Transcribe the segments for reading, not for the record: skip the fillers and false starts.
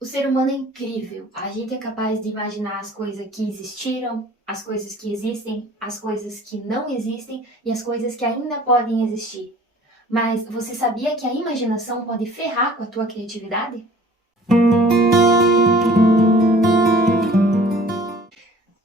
O ser humano é incrível. A gente é capaz de imaginar as coisas que existiram, as coisas que existem, as coisas que não existem e as coisas que ainda podem existir. Mas você sabia que a imaginação pode ferrar com a tua criatividade?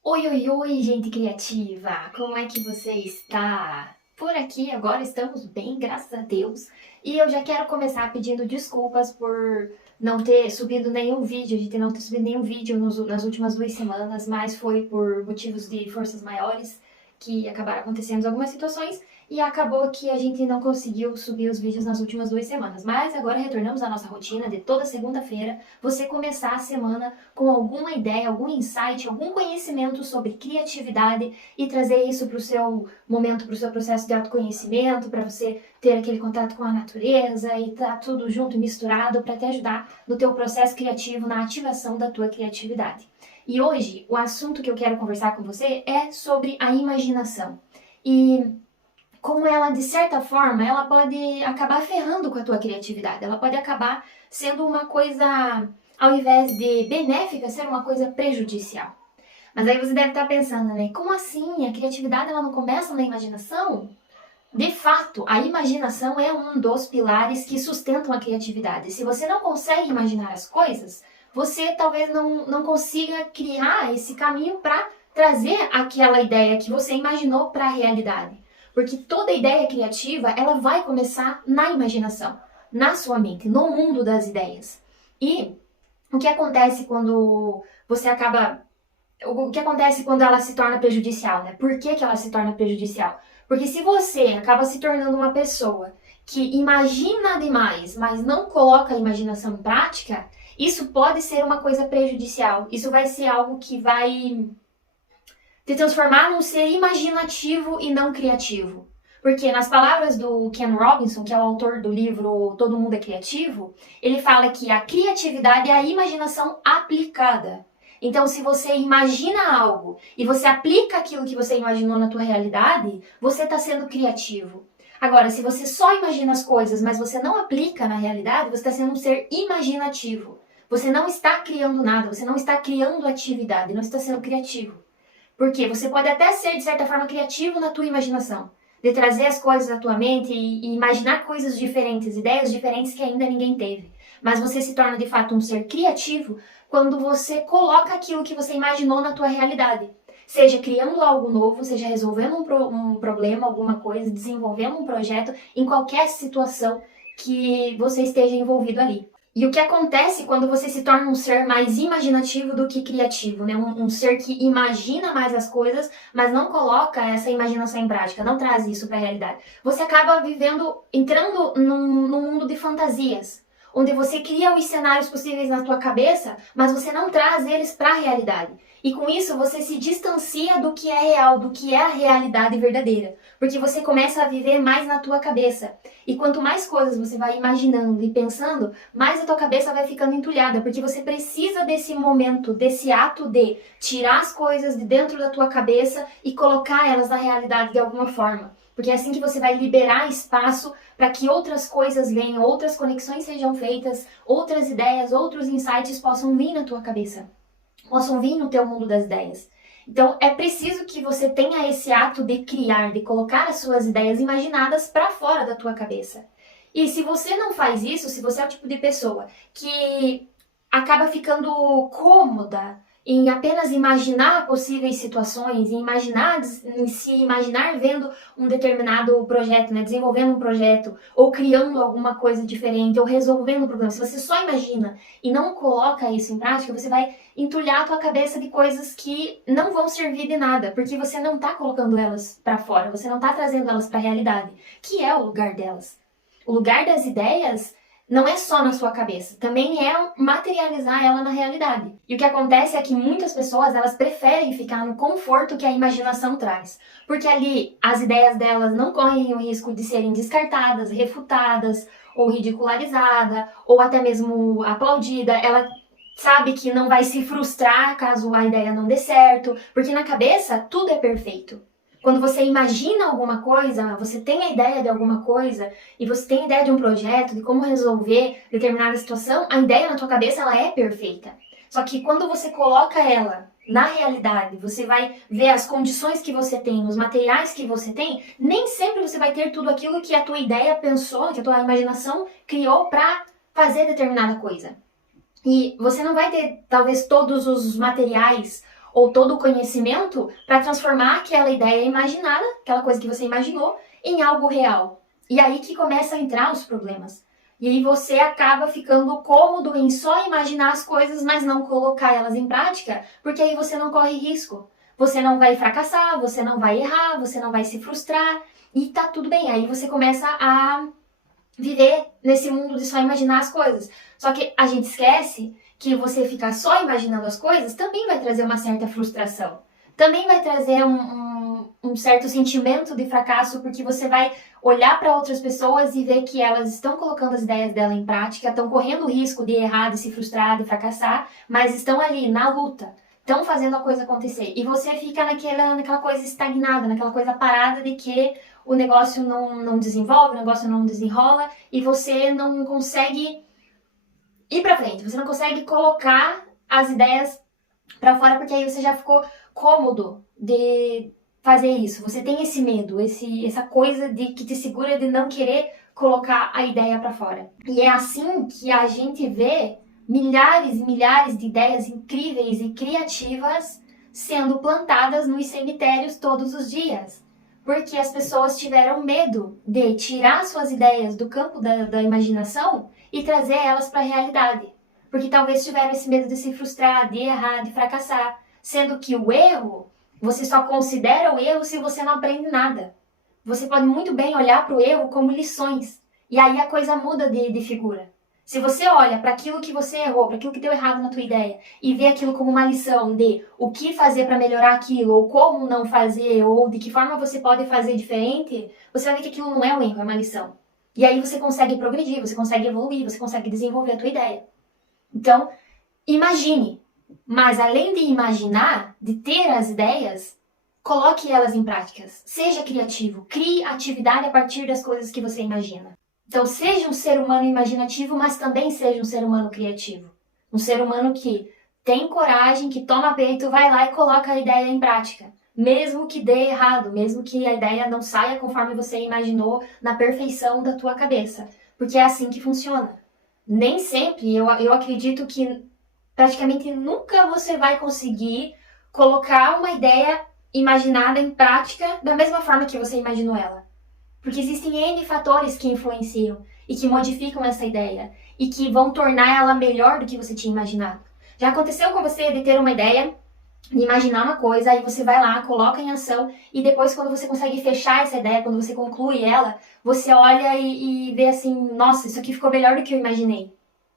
Oi, oi, oi, gente criativa! Como é que você está? Por aqui agora estamos bem, graças a Deus. E eu já quero começar pedindo desculpas por não ter subido nenhum vídeo, de não ter subido nenhum vídeo nas últimas 2 semanas, mas foi por motivos de forças maiores que acabaram acontecendo algumas situações e acabou que a gente não conseguiu subir os vídeos nas últimas 2 semanas. Mas agora retornamos à nossa rotina de toda segunda-feira, você começar a semana com alguma ideia, algum insight, algum conhecimento sobre criatividade e trazer isso para o seu momento, para o seu processo de autoconhecimento, para você ter aquele contato com a natureza e tá tudo junto e misturado para te ajudar no teu processo criativo, na ativação da tua criatividade. E hoje, o assunto que eu quero conversar com você é sobre a imaginação. E como ela, de certa forma, ela pode acabar ferrando com a tua criatividade. Ela pode acabar sendo uma coisa, ao invés de benéfica, ser uma coisa prejudicial. Mas aí você deve estar pensando, né? Como assim? A criatividade ela não começa na imaginação? De fato, a imaginação é um dos pilares que sustentam a criatividade. Se você não consegue imaginar as coisas, você talvez não consiga criar esse caminho para trazer aquela ideia que você imaginou para a realidade. Porque toda ideia criativa, ela vai começar na imaginação, na sua mente, no mundo das ideias. E o que acontece quando você acaba o que acontece quando ela se torna prejudicial, né? Por que ela se torna prejudicial? Porque se você acaba se tornando uma pessoa que imagina demais, mas não coloca a imaginação em prática, isso pode ser uma coisa prejudicial. Isso vai ser algo que vai te transformar num ser imaginativo e não criativo. Porque nas palavras do Ken Robinson, que é o autor do livro Todo Mundo é Criativo, ele fala que a criatividade é a imaginação aplicada. Então, se você imagina algo e você aplica aquilo que você imaginou na tua realidade, você está sendo criativo. Agora, se você só imagina as coisas, mas você não aplica na realidade, você está sendo um ser imaginativo. Você não está criando nada, você não está criando atividade, não está sendo criativo. Porque você pode até ser, de certa forma, criativo na tua imaginação, de trazer as coisas à tua mente e imaginar coisas diferentes, ideias diferentes que ainda ninguém teve. Mas você se torna, de fato, um ser criativo quando você coloca aquilo que você imaginou na tua realidade. Seja criando algo novo, seja resolvendo um problema, alguma coisa, desenvolvendo um projeto, em qualquer situação que você esteja envolvido ali. E o que acontece quando você se torna um ser mais imaginativo do que criativo, né? Um ser que imagina mais as coisas, mas não coloca essa imaginação em prática, não traz isso para a realidade. Você acaba vivendo, entrando num mundo de fantasias, onde você cria os cenários possíveis na tua cabeça, mas você não traz eles para a realidade. E com isso você se distancia do que é real, do que é a realidade verdadeira, porque você começa a viver mais na tua cabeça. E quanto mais coisas você vai imaginando e pensando, mais a tua cabeça vai ficando entulhada, porque você precisa desse momento, desse ato de tirar as coisas de dentro da tua cabeça e colocar elas na realidade de alguma forma. Porque é assim que você vai liberar espaço para que outras coisas venham, outras conexões sejam feitas, outras ideias, outros insights possam vir na tua cabeça, possam vir no teu mundo das ideias. Então é preciso que você tenha esse ato de criar, de colocar as suas ideias imaginadas para fora da tua cabeça. E se você não faz isso, se você é o tipo de pessoa que acaba ficando cômoda em apenas imaginar possíveis situações, em se imaginar vendo um determinado projeto, né, desenvolvendo um projeto, ou criando alguma coisa diferente, ou resolvendo um problema. Se você só imagina e não coloca isso em prática, você vai entulhar a tua cabeça de coisas que não vão servir de nada, porque você não está colocando elas para fora, você não está trazendo elas para a realidade, que é o lugar delas. O lugar das ideias não é só na sua cabeça, também é materializar ela na realidade. E o que acontece é que muitas pessoas, elas preferem ficar no conforto que a imaginação traz, porque ali as ideias delas não correm o risco de serem descartadas, refutadas, ou ridicularizadas, ou até mesmo aplaudida. Ela sabe que não vai se frustrar caso a ideia não dê certo, porque na cabeça tudo é perfeito. Quando você imagina alguma coisa, você tem a ideia de alguma coisa e você tem a ideia de um projeto, de como resolver determinada situação, a ideia na tua cabeça ela é perfeita. Só que quando você coloca ela na realidade, você vai ver as condições que você tem, os materiais que você tem, nem sempre você vai ter tudo aquilo que a tua ideia pensou, que a tua imaginação criou para fazer determinada coisa. E você não vai ter, talvez, todos os materiais ou todo o conhecimento para transformar aquela ideia imaginada, aquela coisa que você imaginou, em algo real. E aí que começa a entrar os problemas. E aí você acaba ficando cômodo em só imaginar as coisas, mas não colocar elas em prática, porque aí você não corre risco. Você não vai fracassar, você não vai errar, você não vai se frustrar, e tá tudo bem. Aí você começa a viver nesse mundo de só imaginar as coisas. Só que a gente esquece que você ficar só imaginando as coisas também vai trazer uma certa frustração. Também vai trazer um certo sentimento de fracasso, porque você vai olhar para outras pessoas e ver que elas estão colocando as ideias dela em prática, estão correndo o risco de errar, de se frustrar, de fracassar, mas estão ali na luta, estão fazendo a coisa acontecer. E você fica naquela coisa estagnada, naquela coisa parada de que o negócio não desenvolve, o negócio não desenrola e você não consegue ir pra frente, você não consegue colocar as ideias pra fora porque aí você já ficou cômodo de fazer isso. Você tem esse medo, essa coisa de que te segura de não querer colocar a ideia pra fora. E é assim que a gente vê milhares e milhares de ideias incríveis e criativas sendo plantadas nos cemitérios todos os dias. Porque as pessoas tiveram medo de tirar suas ideias do campo da imaginação e trazer elas para a realidade. Porque talvez tiveram esse medo de se frustrar, de errar, de fracassar. Sendo que o erro, você só considera o erro se você não aprende nada. Você pode muito bem olhar para o erro como lições. E aí a coisa muda de figura. Se você olha para aquilo que você errou, para aquilo que deu errado na tua ideia, e vê aquilo como uma lição de o que fazer para melhorar aquilo, ou como não fazer, ou de que forma você pode fazer diferente, você vai ver que aquilo não é um erro, é uma lição. E aí você consegue progredir, você consegue evoluir, você consegue desenvolver a tua ideia. Então, imagine. Mas além de imaginar, de ter as ideias, coloque elas em práticas. Seja criativo, crie atividade a partir das coisas que você imagina. Então, seja um ser humano imaginativo, mas também seja um ser humano criativo. Um ser humano que tem coragem, que toma peito, vai lá e coloca a ideia em prática. Mesmo que dê errado, mesmo que a ideia não saia conforme você imaginou na perfeição da tua cabeça. Porque é assim que funciona. Nem sempre, eu acredito que praticamente nunca você vai conseguir colocar uma ideia imaginada em prática da mesma forma que você imaginou ela. Porque existem N fatores que influenciam e que modificam essa ideia e que vão tornar ela melhor do que você tinha imaginado. Já aconteceu com você de ter uma ideia, de imaginar uma coisa, aí você vai lá, coloca em ação e depois quando você consegue fechar essa ideia, quando você conclui ela, você olha e vê assim, nossa, isso aqui ficou melhor do que eu imaginei.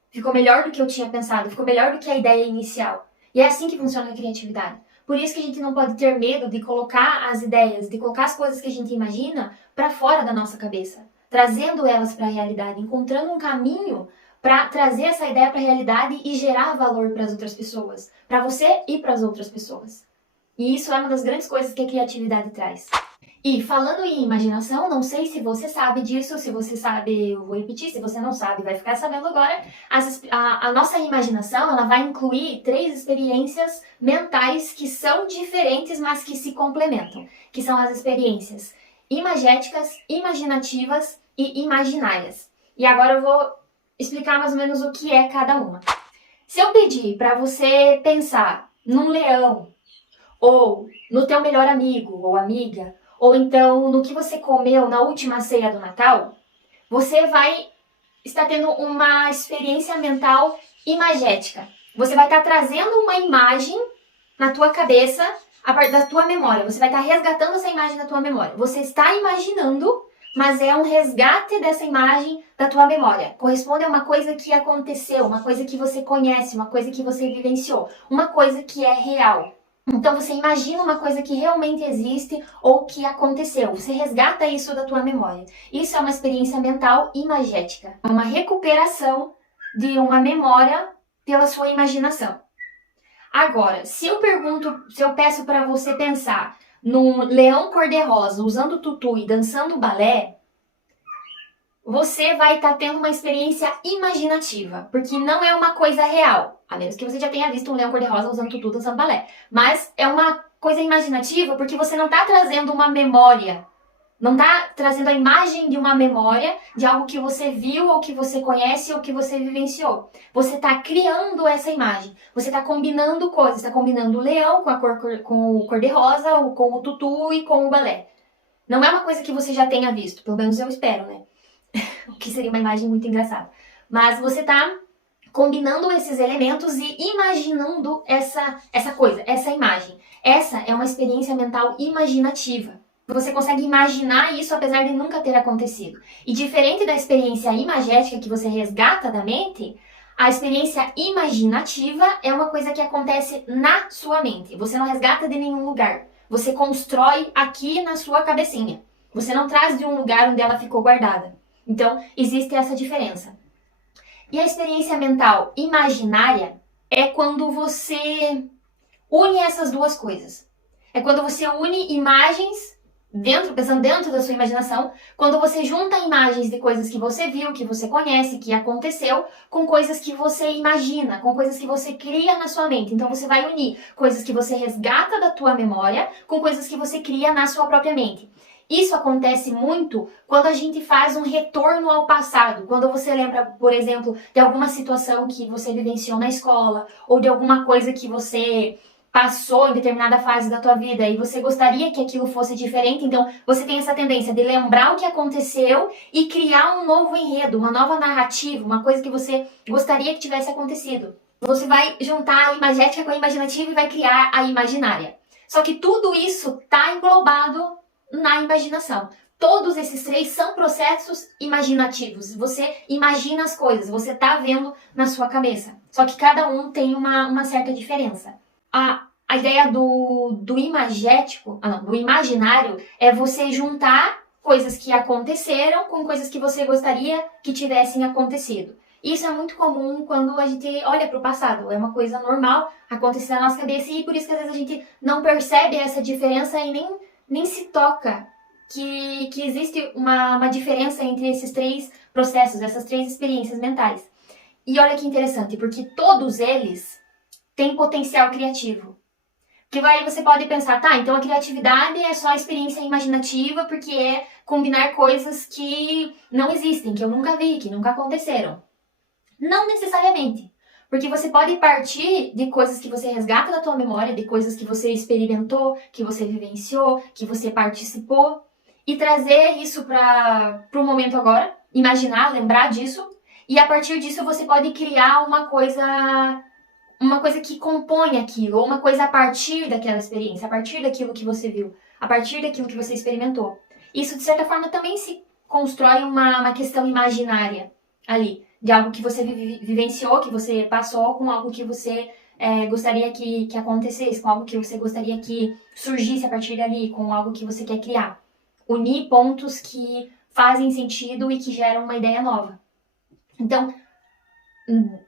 Ficou melhor do que eu tinha pensado, ficou melhor do que a ideia inicial. E é assim que funciona a criatividade. Por isso que a gente não pode ter medo de colocar as ideias, de colocar as coisas que a gente imagina para fora da nossa cabeça, trazendo elas para a realidade, encontrando um caminho para trazer essa ideia para a realidade e gerar valor para as outras pessoas, para você e para as outras pessoas. E isso é uma das grandes coisas que a criatividade traz. E falando em imaginação, não sei se você sabe disso, se você sabe, eu vou repetir, se você não sabe, vai ficar sabendo agora. A nossa imaginação, ela vai incluir 3 experiências mentais que são diferentes, mas que se complementam, que são as experiências imagéticas, imaginativas e imaginárias. E agora eu vou explicar mais ou menos o que é cada uma. Se eu pedir para você pensar num leão, ou no teu melhor amigo ou amiga, ou então no que você comeu na última ceia do Natal, você vai estar tendo uma experiência mental imagética. Você vai estar trazendo uma imagem na tua cabeça a partir da tua memória. Você vai estar resgatando essa imagem na tua memória. Você está imaginando, mas é um resgate dessa imagem da tua memória. Corresponde a uma coisa que aconteceu, uma coisa que você conhece, uma coisa que você vivenciou, uma coisa que é real. Então você imagina uma coisa que realmente existe ou que aconteceu. Você resgata isso da tua memória. Isso é uma experiência mental imagética. É uma recuperação de uma memória pela sua imaginação. Agora, se eu peço para você pensar num leão cor-de-rosa usando tutu e dançando balé, você vai estar tendo uma experiência imaginativa, porque não é uma coisa real, a menos que você já tenha visto um leão cor-de-rosa usando tutu dançando balé. Mas é uma coisa imaginativa porque você não está trazendo uma memória, não está trazendo a imagem de uma memória de algo que você viu, ou que você conhece, ou que você vivenciou. Você está criando essa imagem, você está combinando coisas, está combinando o leão com o cor-de-rosa, com o tutu e com o balé. Não é uma coisa que você já tenha visto, pelo menos eu espero, né? O que seria uma imagem muito engraçada. Mas você está combinando esses elementos e imaginando essa coisa, essa imagem. Essa é uma experiência mental imaginativa. Você consegue imaginar isso apesar de nunca ter acontecido. E diferente da experiência imagética que você resgata da mente, a experiência imaginativa é uma coisa que acontece na sua mente. Você não resgata de nenhum lugar. Você constrói aqui na sua cabecinha. Você não traz de um lugar onde ela ficou guardada. Então, existe essa diferença. E a experiência mental imaginária é quando você une essas duas coisas. É quando você une imagens pensando dentro da sua imaginação, quando você junta imagens de coisas que você viu, que você conhece, que aconteceu, com coisas que você imagina, com coisas que você cria na sua mente. Então você vai unir coisas que você resgata da tua memória com coisas que você cria na sua própria mente. Isso acontece muito quando a gente faz um retorno ao passado. Quando você lembra, por exemplo, de alguma situação que você vivenciou na escola, ou de alguma coisa que você passou em determinada fase da tua vida e você gostaria que aquilo fosse diferente, então você tem essa tendência de lembrar o que aconteceu e criar um novo enredo, uma nova narrativa, uma coisa que você gostaria que tivesse acontecido. Você vai juntar a imagética com a imaginativa e vai criar a imaginária. Só que tudo isso está englobado na imaginação. Todos esses três são processos imaginativos. Você imagina as coisas, você está vendo na sua cabeça. Só que cada um tem uma certa diferença. A ideia do imagético, do imaginário, é você juntar coisas que aconteceram com coisas que você gostaria que tivessem acontecido. Isso é muito comum quando a gente olha para o passado. É uma coisa normal acontecer na nossa cabeça e por isso que às vezes a gente não percebe essa diferença e nem se toca que existe uma diferença entre esses três processos, essas três experiências mentais. E olha que interessante, porque todos eles têm potencial criativo. Que aí você pode pensar, tá, então a criatividade é só a experiência imaginativa porque é combinar coisas que não existem, que eu nunca vi, que nunca aconteceram. Não necessariamente. Porque você pode partir de coisas que você resgata da tua memória, de coisas que você experimentou, que você vivenciou, que você participou, e trazer isso para o momento agora, imaginar, lembrar disso, e a partir disso você pode criar uma coisa que compõe aquilo, ou uma coisa a partir daquela experiência, a partir daquilo que você viu, a partir daquilo que você experimentou. Isso, de certa forma, também se constrói uma questão imaginária ali, de algo que você vivenciou, que você passou, com algo que você gostaria que acontecesse, com algo que você gostaria que surgisse a partir dali, com algo que você quer criar. Unir pontos que fazem sentido e que geram uma ideia nova. Então,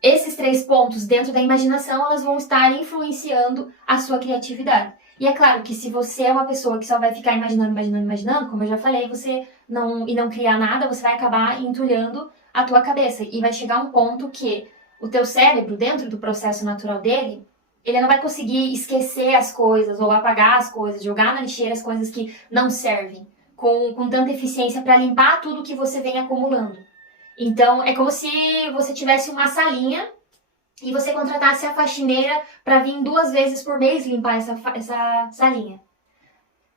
esses três pontos dentro da imaginação, elas vão estar influenciando a sua criatividade. E é claro que se você é uma pessoa que só vai ficar imaginando, como eu já falei, você não criar nada, você vai acabar entulhando a tua cabeça. E vai chegar um ponto que o teu cérebro, dentro do processo natural dele, ele não vai conseguir esquecer as coisas ou apagar as coisas, jogar na lixeira as coisas que não servem com tanta eficiência para limpar tudo que você vem acumulando. Então, é como se você tivesse uma salinha e você contratasse a faxineira para vir 2 vezes por mês limpar essa salinha.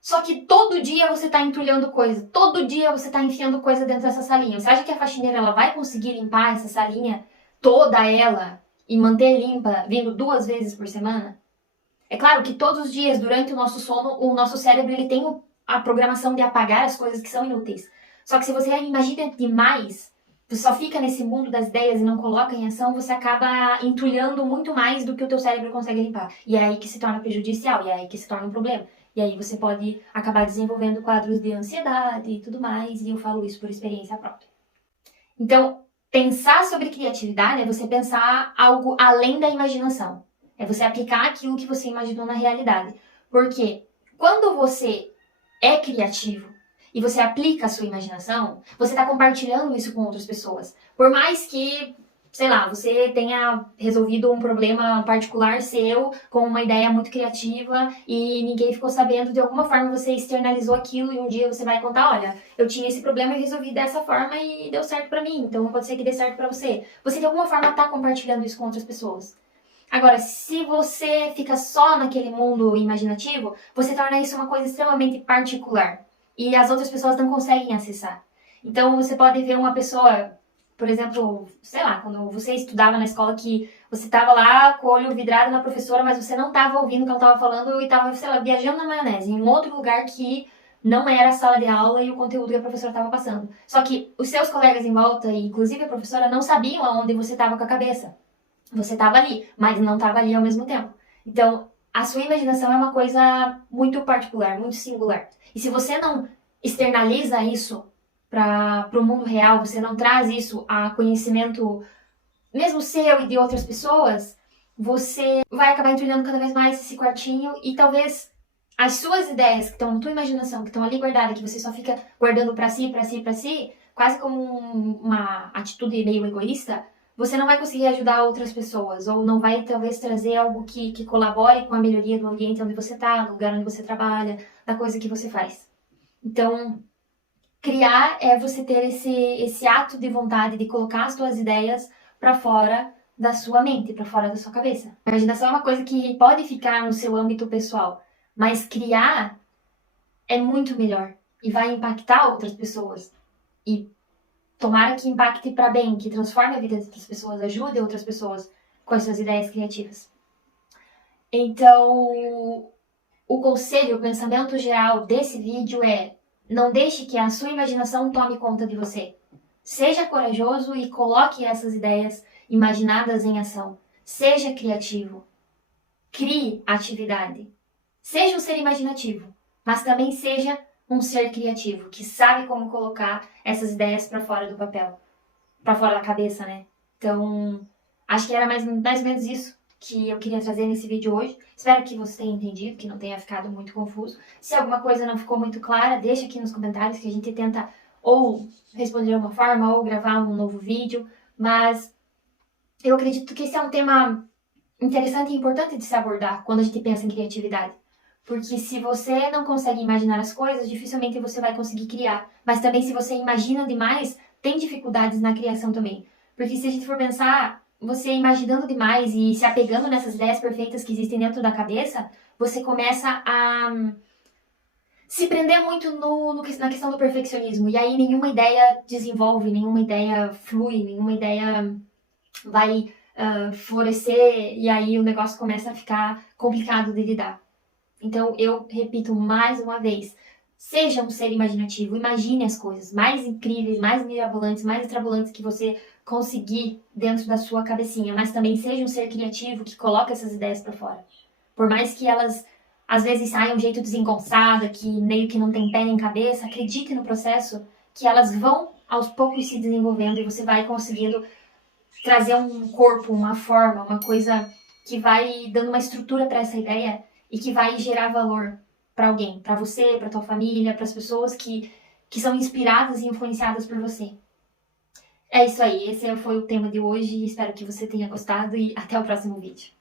Só que todo dia você está entulhando coisa, todo dia você está enfiando coisa dentro dessa salinha. Você acha que a faxineira ela vai conseguir limpar essa salinha, toda ela, e manter limpa, vindo 2 vezes por semana? É claro que todos os dias, durante o nosso sono, o nosso cérebro ele tem a programação de apagar as coisas que são inúteis. Só que se você imagina demais, você só fica nesse mundo das ideias e não coloca em ação, você acaba entulhando muito mais do que o teu cérebro consegue limpar. E é aí que se torna prejudicial, e é aí que se torna um problema. E aí você pode acabar desenvolvendo quadros de ansiedade e tudo mais, e eu falo isso por experiência própria. Então, pensar sobre criatividade é você pensar algo além da imaginação. É você aplicar aquilo que você imaginou na realidade. Porque Quando você é criativo e você aplica a sua imaginação, você está compartilhando isso com outras pessoas. Por mais que, sei lá, você tenha resolvido um problema particular seu com uma ideia muito criativa e ninguém ficou sabendo, de alguma forma você externalizou aquilo e um dia você vai contar, olha, eu tinha esse problema e resolvi dessa forma e deu certo pra mim, então pode ser que dê certo pra você. Você de alguma forma tá compartilhando isso com outras pessoas. Agora, se você fica só naquele mundo imaginativo, você torna isso uma coisa extremamente particular e as outras pessoas não conseguem acessar. Então, você pode ver uma pessoa, por exemplo, sei lá, quando você estudava na escola que você estava lá com o olho vidrado na professora, mas você não estava ouvindo o que ela estava falando e estava, sei lá, viajando na maionese, em um outro lugar que não era a sala de aula e o conteúdo que a professora estava passando. Só que os seus colegas em volta, e inclusive a professora, não sabiam aonde você estava com a cabeça. Você estava ali, mas não estava ali ao mesmo tempo. Então, a sua imaginação é uma coisa muito particular, muito singular. E se você não externaliza isso para o mundo real, você não traz isso a conhecimento mesmo seu e de outras pessoas, você vai acabar entulhando cada vez mais esse quartinho e talvez as suas ideias que estão na tua imaginação, que estão ali guardadas, que você só fica guardando para si, para si, para si, quase como uma atitude meio egoísta, você não vai conseguir ajudar outras pessoas, ou não vai talvez trazer algo que colabore com a melhoria do ambiente onde você está, do lugar onde você trabalha, da coisa que você faz. Então, criar é você ter esse ato de vontade de colocar as suas ideias para fora da sua mente, para fora da sua cabeça. A imaginação é uma coisa que pode ficar no seu âmbito pessoal, mas criar é muito melhor e vai impactar outras pessoas. E tomara que impacte para bem, que transforme a vida de outras pessoas, ajude outras pessoas com as suas ideias criativas. Então, o conselho, o pensamento geral desse vídeo é: não deixe que a sua imaginação tome conta de você. Seja corajoso e coloque essas ideias imaginadas em ação. Seja criativo. Crie atividade. Seja um ser imaginativo, mas também seja um ser criativo, que sabe como colocar essas ideias para fora do papel, para fora da cabeça, né? Então, acho que era mais ou menos isso que eu queria trazer nesse vídeo hoje. Espero que você tenha entendido, que não tenha ficado muito confuso. Se alguma coisa não ficou muito clara, deixa aqui nos comentários que a gente tenta ou responder de alguma forma ou gravar um novo vídeo. Mas eu acredito que esse é um tema interessante e importante de se abordar quando a gente pensa em criatividade. Porque se você não consegue imaginar as coisas, dificilmente você vai conseguir criar. Mas também se você imagina demais, tem dificuldades na criação também. Porque se a gente for pensar, você imaginando demais e se apegando nessas ideias perfeitas que existem dentro da cabeça, você começa a se prender muito na questão do perfeccionismo. E aí nenhuma ideia desenvolve, nenhuma ideia flui, nenhuma ideia vai florescer e aí o negócio começa a ficar complicado de lidar. Então, eu repito mais uma vez, seja um ser imaginativo, imagine as coisas mais incríveis, mais mirabolantes, mais extravagantes que você conseguir dentro da sua cabecinha, mas também seja um ser criativo que coloca essas ideias para fora. Por mais que elas, às vezes, saiam de um jeito desengonçado, que meio que não tem pé nem cabeça, acredite no processo, que elas vão aos poucos se desenvolvendo e você vai conseguindo trazer um corpo, uma forma, uma coisa que vai dando uma estrutura para essa ideia e que vai gerar valor para alguém, para você, para tua família, para as pessoas que são inspiradas e influenciadas por você. É isso aí, esse foi o tema de hoje, espero que você tenha gostado e até o próximo vídeo.